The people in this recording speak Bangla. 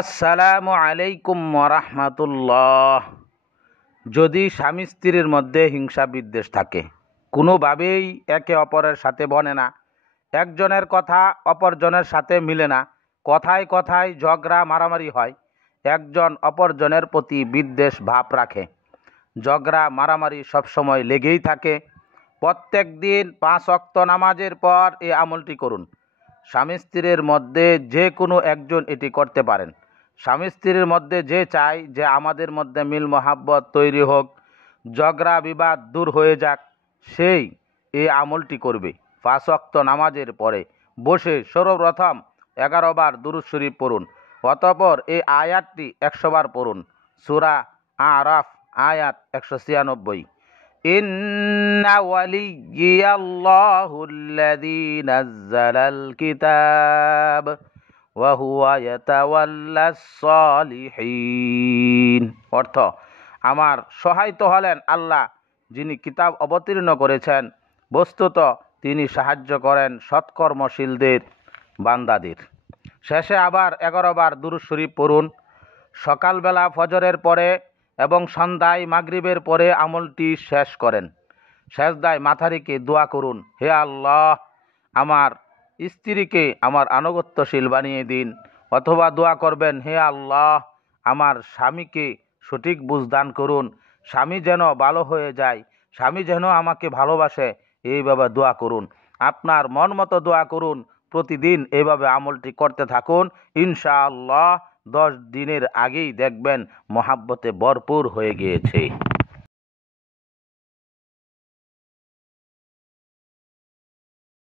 আসসালামু আলাইকুম ওয়া যদি স্বামী স্ত্রীর মধ্যে হিংসা বিদ্বেষ থাকে, কোনোভাবেই একে অপরের সাথে বনে না, একজনের কথা অপরজনের সাথে মিলে না, কথায় কথায় ঝগড়া মারামারি হয়, একজন অপরজনের প্রতি বিদ্বেষ ভাব রাখে, ঝগড়া মারামারি সবসময় লেগেই থাকে, প্রত্যেক দিন 5 ওয়াক্ত নামাজের পর এই আমলটি করুন। স্বামী স্ত্রীর মধ্যে যে কোনো একজন এটি করতে পারেন। স্বামী স্ত্রীর মধ্যে যে চায় যে আমাদের মধ্যে মিল মহাব্বত তৈরি হোক, ঝগড়া বিবাদ দূর হয়ে যাক, সেই এই আমলটি করবে। 5 ওয়াক্ত নামাজের পরে বসে সর্বপ্রথম 11 বার দুরূদ শরীফ পড়ুন, অতঃপর এই আয়াতটি 100 বার পড়ুন। সূরা আরাফ আয়াত 196। ইন্না ওয়ালিয়্যাল্লাহুল্লাযী নাযালাল কিতাব ওয়া হুয়া ইয়াতাওয়াল্লাস সালিহিন। অর্থ, আমার সহায় তো হলেন আল্লাহ, যিনি কিতাব অবতীর্ণ করেছেন, বস্তুত তিনি সাহায্য করেন সৎকর্মশীলদের বান্দাদের। শেষে আবার 11 বার দুরূদ শরীফ পড়ুন। সকালবেলা ফজরের পরে এবং সন্ধ্যায় মাগরিবের পরে আমলটি শেষ করেন। সেজদায় মাথা রেখে দোয়া করুন, হে আল্লাহ, আমার স্ত্রীকে আমার আনুগত্যশীল বানিয়ে দিন। অথবা দোয়া করবেন, হে আল্লাহ, আমার স্বামীকে সঠিক বুঝ দান করুন, স্বামী যেন ভালো হয়ে যায়, স্বামী যেন আমাকে ভালোবাসে, এইভাবে দোয়া করুন। আপনার মন মতো দোয়া করুন, প্রতিদিন এইভাবে আমলটি করতে থাকুন। ইনশাআল্লাহ 10 দিনের আগেই দেখবেন মহাব্বতে ভরপুর হয়ে গিয়েছে।